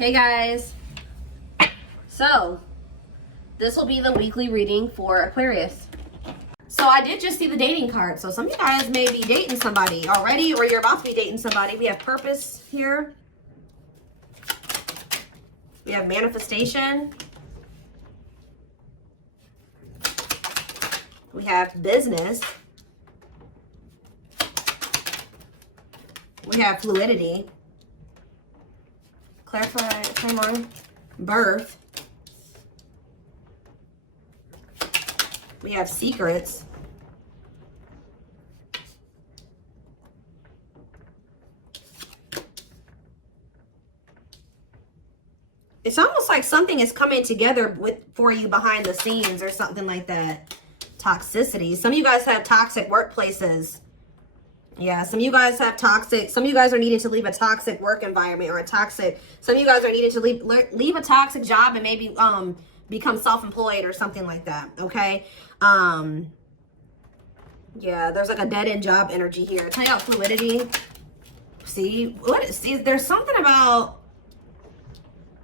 Hey guys, so this will be the weekly reading for Aquarius. So I did just see the dating card. So some of you guys may be dating somebody already, or you're about to be dating somebody. We have purpose here. We have manifestation. We have business. We have fluidity. Clarify, timeline, birth. We have secrets. It's almost like something is coming together for you behind the scenes or something like that. Toxicity. Some of you guys have toxic workplaces. Yeah, some of you guys have toxic, some of you guys are needing to leave a toxic work environment or a toxic, some of you guys are needing to leave a toxic job and maybe become self-employed or something like that, okay? Yeah, there's like a dead-end job energy here. Tell you about fluidity. See, there's something about,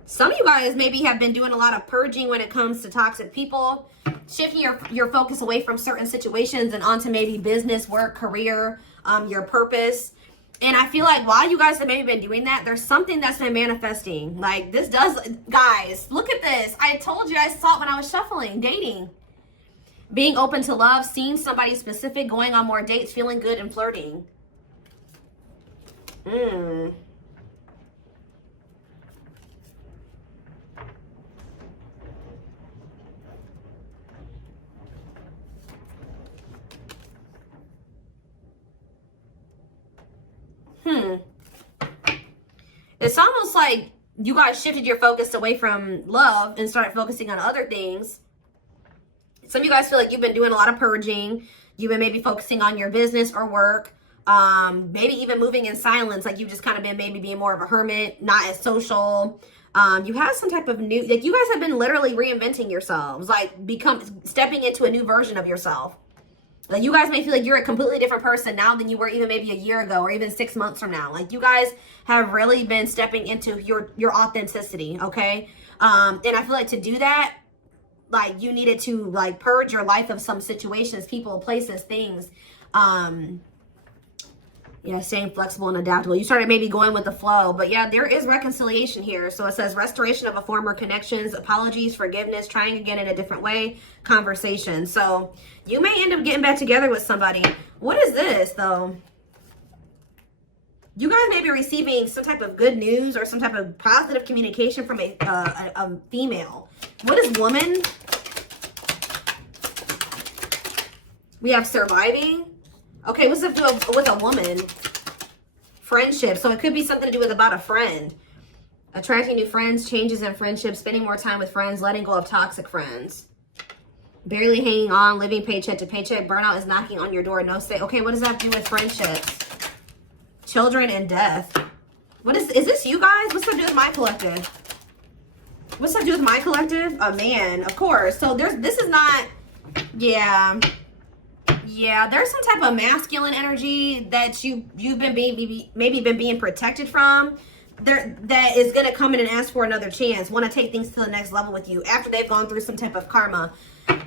some of you guys maybe have been doing a lot of purging when it comes to toxic people, shifting your focus away from certain situations and onto maybe business, work, career, your purpose. And I feel like while you guys have maybe been doing that, there's something that's been manifesting. Like this does, guys, look at this. I told you, I saw it when I was shuffling, dating. Being open to love, seeing somebody specific, going on more dates, feeling good and flirting. It's almost like you guys shifted your focus away from love and started focusing on other things. Some of you guys feel like you've been doing a lot of purging. You've been maybe focusing on your business or work. Maybe even moving in silence. Like you've just kind of been maybe being more of a hermit, not as social. You have some type of new, like you guys have been literally reinventing yourselves. Like stepping into a new version of yourself. Like you guys may feel like you're a completely different person now than you were even maybe a year ago or even 6 months from now. Like you guys have really been stepping into your authenticity, okay? And I feel like to do that, like you needed to like purge your life of some situations, people, places, things. Yeah, staying flexible and adaptable. You started maybe going with the flow, but yeah, there is reconciliation here. So it says restoration of a former connections, apologies, forgiveness, trying again in a different way, conversation. So you may end up getting back together with somebody. What is this though? You guys may be receiving some type of good news or some type of positive communication from a female. What is woman? We have surviving. Okay, what's it do with a woman? Friendship. So it could be something to do with about a friend. Attracting new friends, changes in friendships, spending more time with friends, letting go of toxic friends. Barely hanging on, living paycheck to paycheck. Burnout is knocking on your door. No say. Okay, what does that have to do with friendships? Children and death. What is this you guys? What's that do with my collective? What's that do with my collective? A man, of course. So this is not, yeah. Yeah, there's some type of masculine energy that you've been maybe been being protected from. That is gonna come in and ask for another chance, want to take things to the next level with you after they've gone through some type of karma.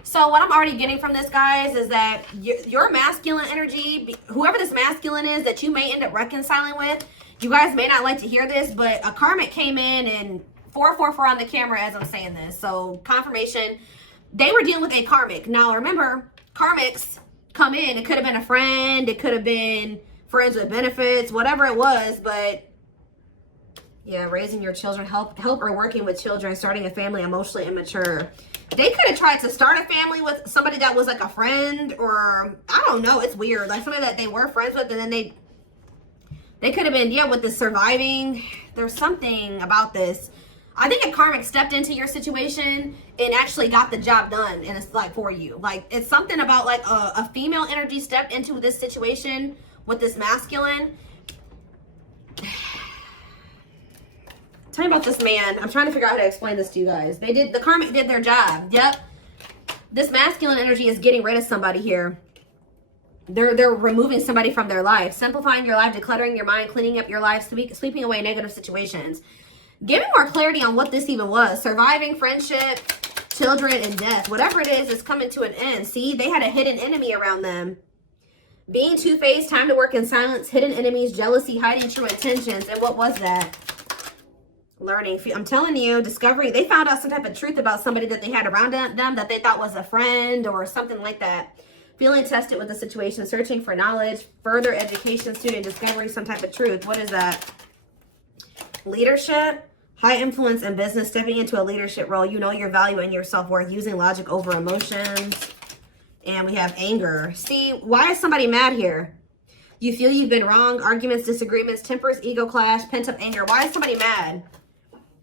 So what I'm already getting from this, guys, is that your masculine energy, whoever this masculine is that you may end up reconciling with, you guys may not like to hear this, but a karmic came in and 444 on the camera as I'm saying this. So confirmation, they were dealing with a karmic. Now remember, karmics come in. It could have been a friend. It could have been friends with benefits, whatever it was. But yeah, raising your children, help or working with children, starting a family, emotionally immature. They could have tried to start a family with somebody that was like a friend, or I don't know. It's weird. Like somebody that they were friends with, and then they could have been, yeah, with the surviving. There's something about this. I think a karmic stepped into your situation and actually got the job done, and it's like for you. Like it's something about like a female energy stepped into this situation with this masculine. Tell me about this man. I'm trying to figure out how to explain this to you guys. The karmic did their job. Yep. This masculine energy is getting rid of somebody here. They're removing somebody from their life, simplifying your life, decluttering your mind, cleaning up your life, sweeping away negative situations. Give me more clarity on what this even was. Surviving, friendship, children, and death. Whatever it is coming to an end. See, they had a hidden enemy around them. Being two-faced, time to work in silence, hidden enemies, jealousy, hiding true intentions. And what was that? Learning. I'm telling you, discovery. They found out some type of truth about somebody that they had around them that they thought was a friend or something like that. Feeling tested with the situation, searching for knowledge, further education, student, discovering some type of truth. What is that? Leadership. High influence in business, stepping into a leadership role. You know your value and your self-worth, using logic over emotions. And we have anger. See, why is somebody mad here? You feel you've been wrong. Arguments, disagreements, tempers, ego clash, pent-up anger. Why is somebody mad?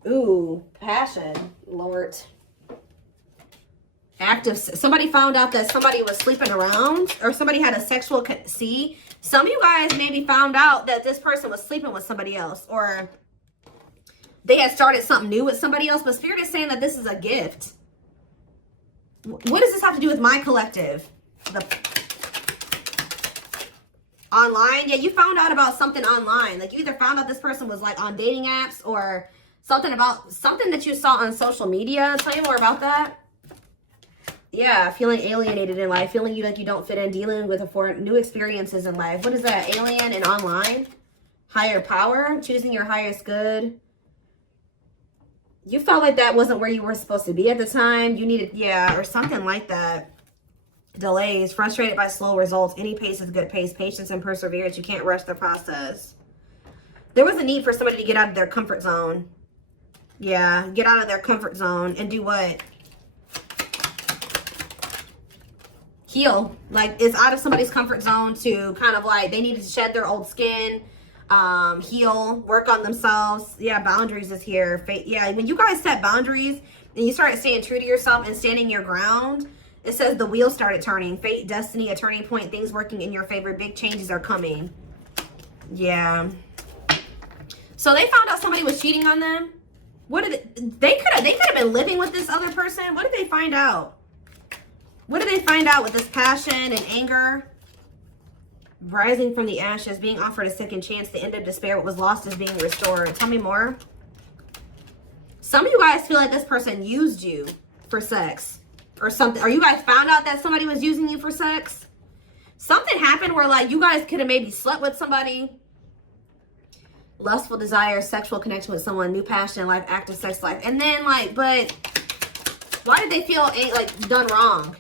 Ooh, passion, Lord. Active. Somebody found out that somebody was sleeping around, or somebody had a sexual... See, some of you guys maybe found out that this person was sleeping with somebody else, or... they had started something new with somebody else, but Spirit is saying that this is a gift. What does this have to do with my collective? Online? Yeah, you found out about something online. Like, you either found out this person was, like, on dating apps or something about something that you saw on social media. Tell me more about that. Yeah, feeling alienated in life. Feeling like you don't fit in. Dealing with new experiences in life. What is that? Alien and online? Higher power? Choosing your highest good? You felt like that wasn't where you were supposed to be at the time. You needed, yeah, or something like that. Delays, frustrated by slow results. Any pace is good pace. Patience and perseverance. You can't rush the process. There was a need for somebody to get out of their comfort zone. Yeah, get out of their comfort zone and do what? Heal. Like, it's out of somebody's comfort zone to kind of like, they needed to shed their old skin. Heal, work on themselves. Yeah, boundaries is here. Yeah, when you guys set boundaries and you start staying true to yourself and standing your ground, it says the wheel started turning. Fate, destiny, a turning point, things working in your favor. Big changes are coming. Yeah. So they found out somebody was cheating on them. What did they could have been living with this other person. What did they find out? What did they find out with this passion and anger? Rising from the ashes, being offered a second chance, the end of despair, what was lost is being restored. Tell me more. Some of you guys feel like this person used you for sex or something. Or you guys found out that somebody was using you for sex. Something happened where like you guys could have maybe slept with somebody. Lustful desire, sexual connection with someone, new passion in life, active sex life. And then like, but why did they feel like done wrong?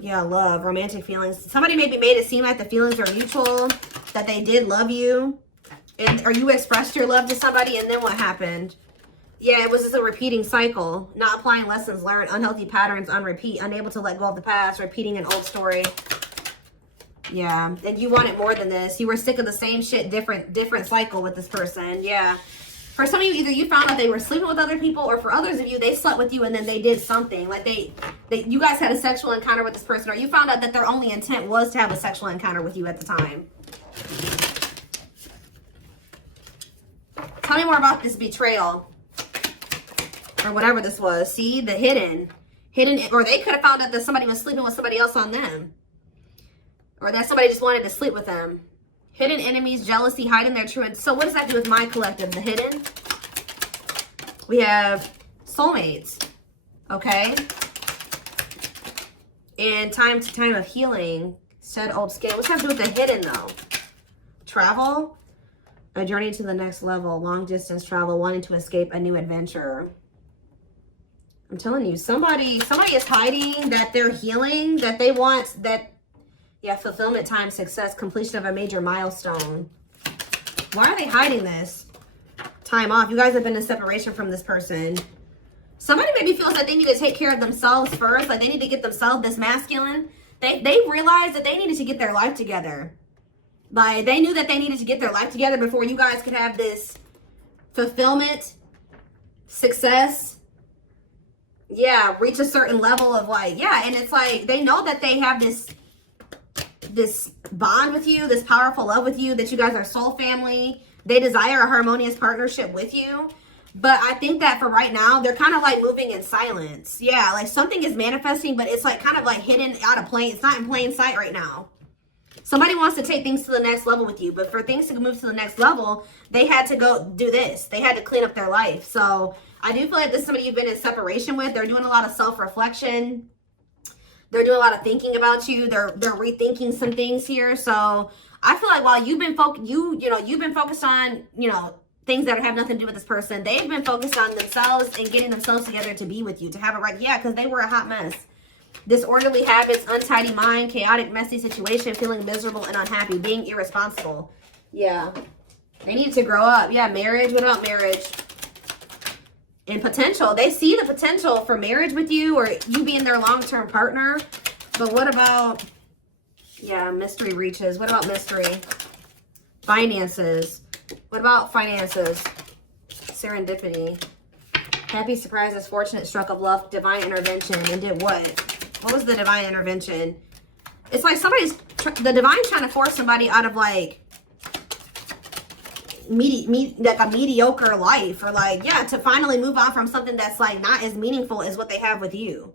Yeah, love, romantic feelings. Somebody maybe made it seem like the feelings are mutual, that they did love you. Or you expressed your love to somebody, and then what happened? Yeah, it was just a repeating cycle. Not applying lessons learned, unhealthy patterns on repeat, unable to let go of the past, repeating an old story. Yeah, and you wanted more than this. You were sick of the same shit, different cycle with this person. Yeah. For some of you, either you found out they were sleeping with other people, or for others of you, they slept with you and then they did something. Like you guys had a sexual encounter with this person, or you found out that their only intent was to have a sexual encounter with you at the time. Tell me more about this betrayal. Or whatever this was. See, the hidden, or they could have found out that somebody was sleeping with somebody else on them. Or that somebody just wanted to sleep with them. Hidden enemies, jealousy, hiding their true. So what does that do with my collective? The hidden. We have soulmates. Okay. And time of healing. Shed old skin. What's that to do with the hidden though? Travel. A journey to the next level. Long distance travel. Wanting to escape a new adventure. I'm telling you, somebody is hiding that they're healing, that they want that. Yeah, fulfillment, time, success, completion of a major milestone. Why are they hiding this? Time off. You guys have been in separation from this person. Somebody maybe feels like they need to take care of themselves first. Like they need to get themselves this masculine. They realized that they needed to get their life together. Like they knew that they needed to get their life together before you guys could have this fulfillment, success. Yeah, reach a certain level of like, yeah. And it's like, they know that they have this bond with you, this powerful love with you, that you guys are soul family. They desire a harmonious partnership with you. But I think that for right now, they're kind of like moving in silence. Yeah, like something is manifesting, but it's like kind of like hidden out of plain. It's not in plain sight right now. Somebody wants to take things to the next level with you, but for things to move to the next level, they had to go do this. They had to clean up their life. So I do feel like this is somebody you've been in separation with. They're doing a lot of self-reflection. They're doing a lot of thinking about you. They're rethinking some things here. So I feel like while you've been you've been focused on, things that have nothing to do with this person, they've been focused on themselves and getting themselves together to be with you, to have it right. Yeah, because they were a hot mess. Disorderly habits, untidy mind, chaotic, messy situation, feeling miserable and unhappy, being irresponsible. Yeah. They need to grow up. Yeah, marriage. What about marriage? And potential. They see the potential for marriage with you or you being their long-term partner. But what about, yeah, mystery reaches. What about mystery? Finances. What about finances? Serendipity. Happy surprises, fortunate stroke of luck, divine intervention. And did what? What was the divine intervention? It's like the divine's trying to force somebody out of like like a mediocre life, or like, yeah, to finally move on from something that's like not as meaningful as what they have with you.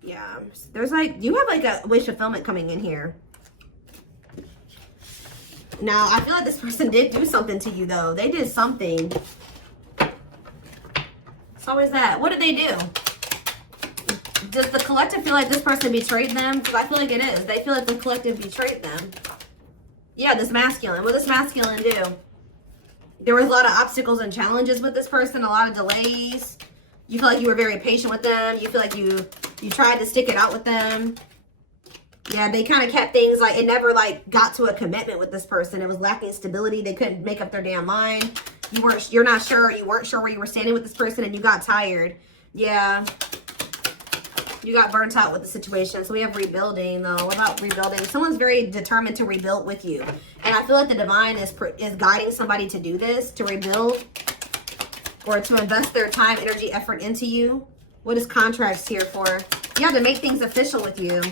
Yeah, there's like, you have like a wish fulfillment coming in here. Now, I feel like this person did do something to you though. They did something. It's always that. What did they do? Does the collective feel like this person betrayed them? Because I feel like it is. They feel like the collective betrayed them. Yeah, this masculine. What does this masculine do? There was a lot of obstacles and challenges with this person, a lot of delays. You feel like you were very patient with them. You feel like you tried to stick it out with them. Yeah, they kind of kept things like, it never like got to a commitment with this person. It was lacking stability. They couldn't make up their damn mind. You're not sure. You weren't sure where you were standing with this person and you got tired. Yeah. You got burnt out with the situation. So we have rebuilding though. What about rebuilding? Someone's very determined to rebuild with you. And I feel like the divine is guiding somebody to do this, to rebuild or to invest their time, energy, effort into you. What is contracts here for? Yeah, to make things official with you.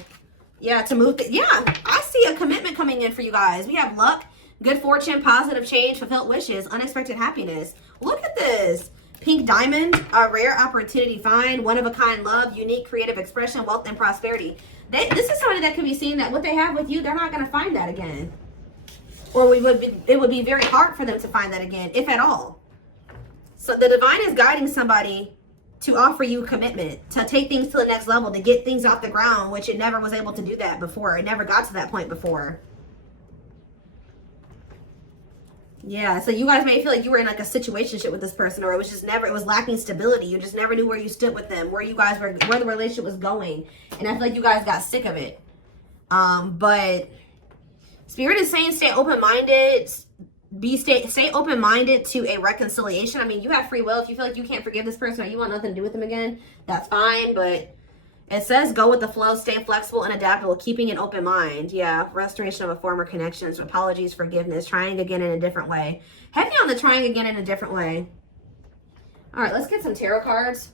Yeah, to move. Yeah, I see a commitment coming in for you guys. We have luck, good fortune, positive change, fulfilled wishes, unexpected happiness. Look at this. Pink diamond, a rare opportunity find, one-of-a-kind love, unique creative expression, wealth, and prosperity. This is somebody that could be seeing that what they have with you, they're not going to find that again. Or it would be very hard for them to find that again, if at all. So the divine is guiding somebody to offer you commitment, to take things to the next level, to get things off the ground, which it never was able to do that before. It never got to that point before. Yeah, so you guys may feel like you were in like a situationship with this person, or it was just never, it was lacking stability. You just never knew where you stood with them, where the relationship was going. And I feel like you guys got sick of it. But Spirit is saying stay open-minded, stay open-minded to a reconciliation. I mean, you have free will. If you feel like you can't forgive this person or you want nothing to do with them again, that's fine. But it says go with the flow, stay flexible and adaptable, keeping an open mind. Yeah, restoration of a former connections, apologies, forgiveness, trying again in a different way. Heavy on the trying again in a different way. All right, let's get some tarot cards.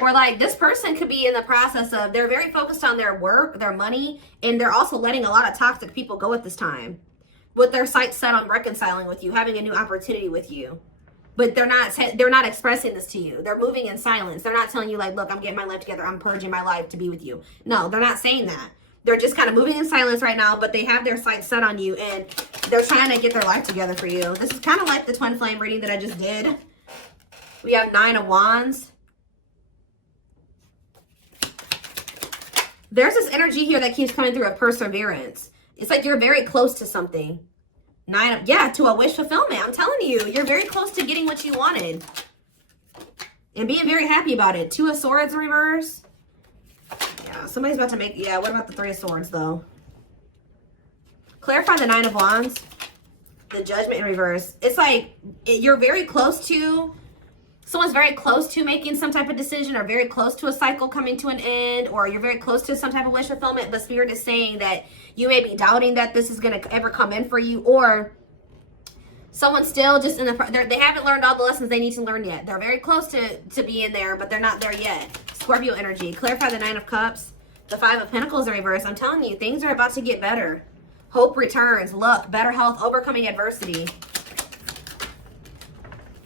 Or like this person could be in the process of, they're very focused on their work, their money, and they're also letting a lot of toxic people go at this time. With their sights set on reconciling with you, having a new opportunity with you. But they're not expressing this to you. They're moving in silence. They're not telling you like, look, I'm getting my life together. I'm purging my life to be with you. No, they're not saying that. They're just kind of moving in silence right now, but they have their sights set on you and they're trying to get their life together for you. This is kind of like the twin flame reading that I just did. We have 9 of Wands. There's this energy here that keeps coming through of perseverance. It's like you're very close to something. To a wish fulfillment. I'm telling you, you're very close to getting what you wanted. And being very happy about it. 2 of Swords in reverse. Yeah, somebody's about to make, yeah, what about the 3 of Swords though? Clarify the 9 of Wands. The Judgment in reverse. It's like you're very close to, someone's very close to making some type of decision, or very close to a cycle coming to an end, or you're very close to some type of wish fulfillment, but Spirit is saying that you may be doubting that this is going to ever come in for you, or Someone's still just in the, they haven't learned all the lessons they need to learn yet. They're very close to being there, but they're not there yet. Scorpio energy. Clarify the 9 of Cups. The 5 of Pentacles in reverse. I'm telling you, things are about to get better. Hope returns. Luck. Better health. Overcoming adversity.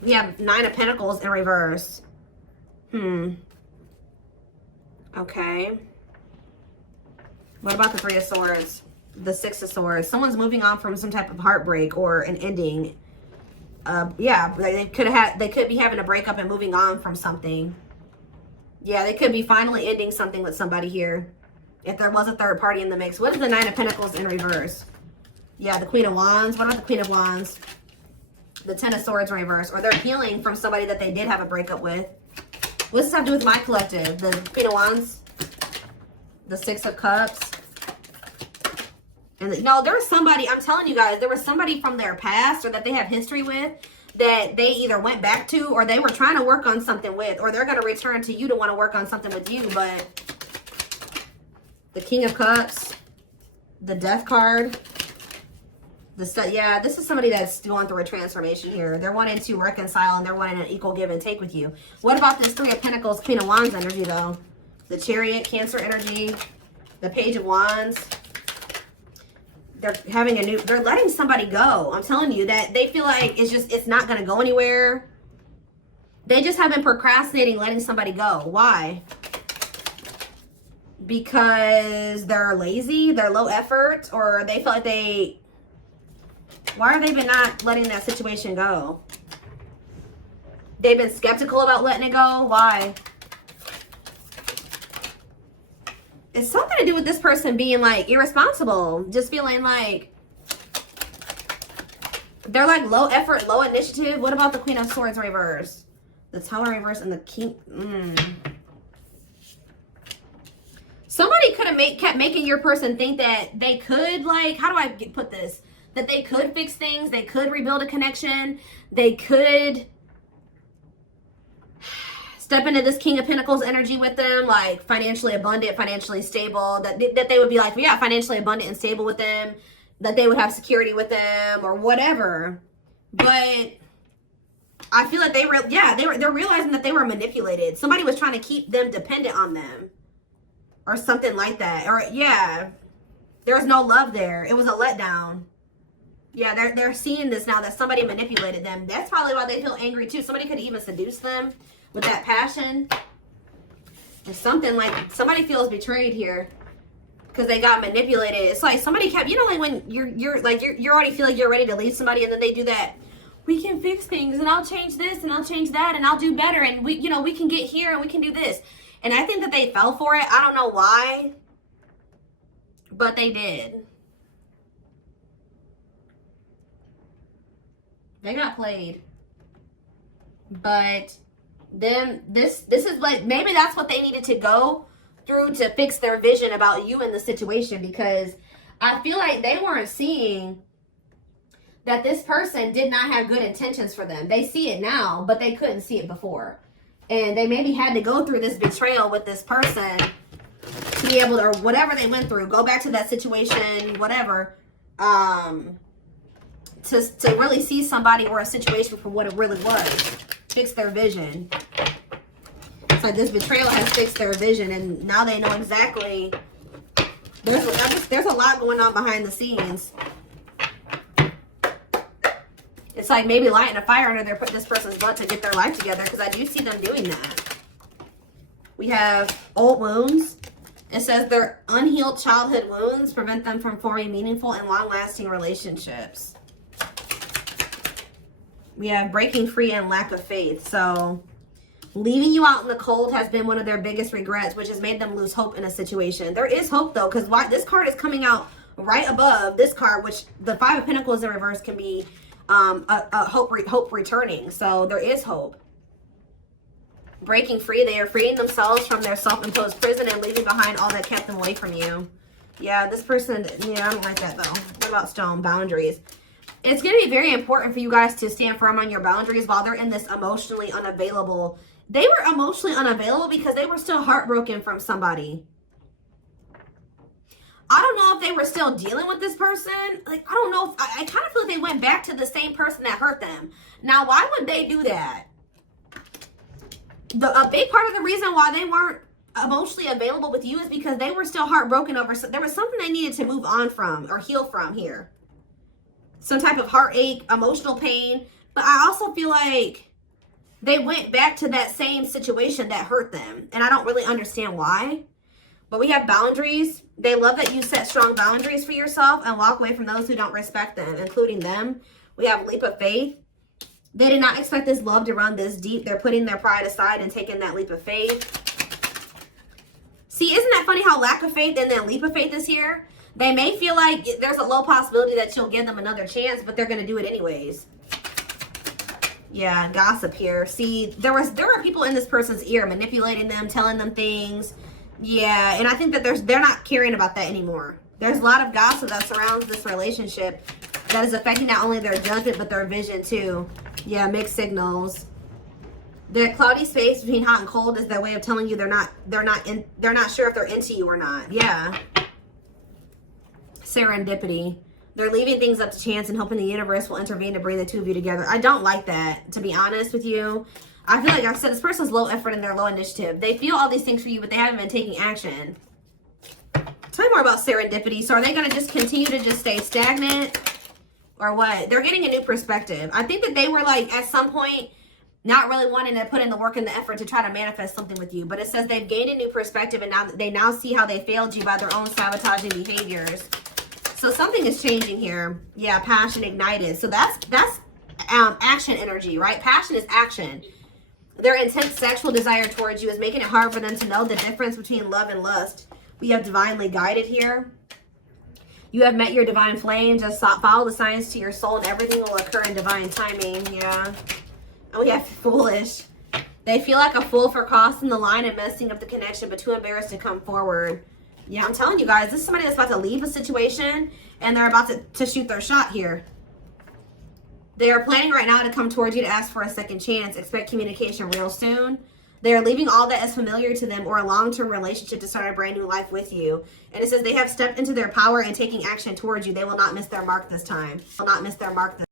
We have 9 of Pentacles in reverse. Okay. What about the 3 of Swords? The 6 of Swords. Someone's moving on from some type of heartbreak or an ending. Yeah, they could be having a breakup and moving on from something. Yeah, they could be finally ending something with somebody here. If there was a third party in the mix. What is the 9 of Pentacles in reverse? Yeah, the Queen of Wands. What about the Queen of Wands? The 10 of Swords in reverse. Or they're healing from somebody that they did have a breakup with. What does this have to do with my collective? The Queen of Wands. The 6 of Cups. And no, there was somebody, I'm telling you guys, there was somebody from their past or that they have history with that they either went back to or they were trying to work on something with, or they're going to return to you to want to work on something with you. But the King of Cups, the Death card, yeah, this is somebody that's going through a transformation here. They're wanting to reconcile and they're wanting an equal give and take with you. What about this 3 of Pentacles, Queen of Wands energy though? The Chariot, Cancer energy, the Page of Wands. They're having they're letting somebody go. I'm telling you that they feel like it's not going to go anywhere. They just have been procrastinating letting somebody go. Why? Because they're lazy, they're low effort, or they feel like why have they been not letting that situation go? They've been skeptical about letting it go. Why? It's something to do with this person being like irresponsible. Just feeling like they're like low effort, low initiative. What about the Queen of Swords reverse? The Tower reverse and the King. Somebody could have kept making your person think that they could, like, how do I put this? That they could fix things. They could rebuild a connection. They could step into this King of Pentacles energy with them, like financially abundant, financially stable, that they would be like, yeah, financially abundant and stable with them, that they would have security with them or whatever. But I feel like they're realizing that they were manipulated. Somebody was trying to keep them dependent on them or something like that. Or yeah, there was no love there. It was a letdown. Yeah, they're seeing this now that somebody manipulated them. That's probably why they feel angry too. Somebody could even seduce them with that passion. Or something like somebody feels betrayed here because they got manipulated. It's like somebody kept, you know, like when you're already feel like you're ready to leave somebody and then they do that. We can fix things and I'll change this and I'll change that and I'll do better and we can get here and we can do this. And I think that they fell for it. I don't know why, but they did. They got played. But then this is like, maybe that's what they needed to go through to fix their vision about you in the situation, because I feel like they weren't seeing that this person did not have good intentions for them. They see it now, but they couldn't see it before. And they maybe had to go through this betrayal with this person to be able to, or whatever they went through, go back to that situation, whatever, to really see somebody or a situation for what it really was. Fix their vision. So this betrayal has fixed their vision, and now they know exactly. There's a lot going on behind the scenes. It's like maybe lighting a fire under this person's butt to get their life together, because I do see them doing that. We have old wounds. It says their unhealed childhood wounds prevent them from forming meaningful and long-lasting relationships. We have breaking free and lack of faith. So leaving you out in the cold has been one of their biggest regrets, which has made them lose hope in a situation. There is hope though, because this card is coming out right above this card, which the 5 of Pentacles in reverse can be a hope returning. So there is hope. Breaking free, they are freeing themselves from their self-imposed prison and leaving behind all that kept them away from you. Yeah, this person, yeah, I don't like that though. What about stone? Boundaries. It's going to be very important for you guys to stand firm on your boundaries while they're in this emotionally unavailable. They were emotionally unavailable because they were still heartbroken from somebody. I don't know if they were still dealing with this person. Like, I don't know if, I kind of feel like they went back to the same person that hurt them. Now, why would they do that? A big part of the reason why they weren't emotionally available with you is because they were still heartbroken over, there was something they needed to move on from or heal from here. Some type of heartache, emotional pain. But I also feel like they went back to that same situation that hurt them. And I don't really understand why. But we have boundaries. They love that you set strong boundaries for yourself and walk away from those who don't respect them, including them. We have leap of faith. They did not expect this love to run this deep. They're putting their pride aside and taking that leap of faith. See, isn't that funny how lack of faith and then leap of faith is here? They may feel like there's a low possibility that you'll give them another chance, but they're going to do it anyways. Yeah, gossip here. See, there were people in this person's ear manipulating them, telling them things. Yeah, and I think that they're not caring about that anymore. There's a lot of gossip that surrounds this relationship that is affecting not only their judgment but their vision too. Yeah, mixed signals. The cloudy space between hot and cold is their way of telling you they're not sure if they're into you or not. Yeah. Serendipity. They're leaving things up to chance and hoping the universe will intervene to bring the two of you together. I don't like that, to be honest with you. I feel like I said this person's low effort and they're low initiative. They feel all these things for you, but they haven't been taking action. Tell me more about serendipity. So are they going to just continue to just stay stagnant or what? They're getting a new perspective. I think that they were like at some point not really wanting to put in the work and the effort to try to manifest something with you. But it says they've gained a new perspective and now they see how they failed you by their own sabotaging behaviors. So something is changing here. Yeah, passion ignited. So that's action energy, right? Passion is action. Their intense sexual desire towards you is making it hard for them to know the difference between love and lust. We have divinely guided here. You have met your divine flame. Just follow the signs to your soul and everything will occur in divine timing. Yeah. And we have foolish. They feel like a fool for crossing the line and messing up the connection, but too embarrassed to come forward. Yeah, I'm telling you guys, this is somebody that's about to leave a situation and they're about to shoot their shot here. They are planning right now to come towards you to ask for a second chance. Expect communication real soon. They are leaving all that is familiar to them or a long-term relationship to start a brand new life with you. And it says they have stepped into their power and taking action towards you. They will not miss their mark this time. Will not miss their mark this